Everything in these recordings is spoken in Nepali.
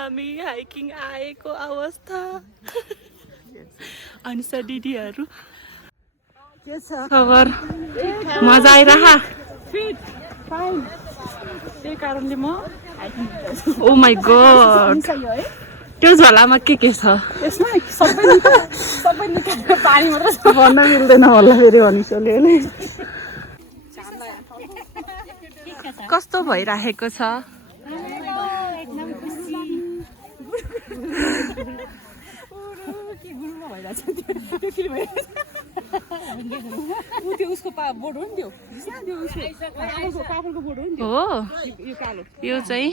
हामी हाइकिङ आएको अवस्था अनि सर दिदीहरू के छ खबर मजा आइरहा त्यही कारणले म ओ माई गॉड त्यो झोलामा के छ यसमा सबै निकालेर पानी मात्र छ भन्न मिल्दैन होला फेरि भनिसल्यो नि कस्तो भइराखेको छ उसको बोर्ड हो नि त्यो काफलको बोर्ड हो नि हो यो कालो यो चाहिँ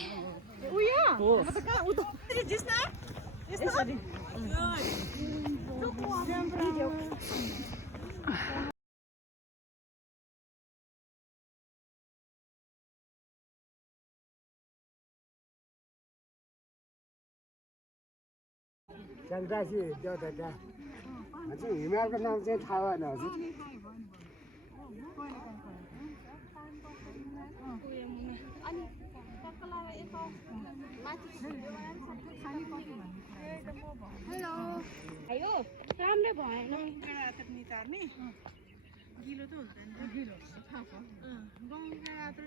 हिमालको नाम चाहिँ थाहा भएन हजुर राम्रै भएन नितार्ने गिलो त हुन्छ नि गिलो थाहा छ गाउँका रात्र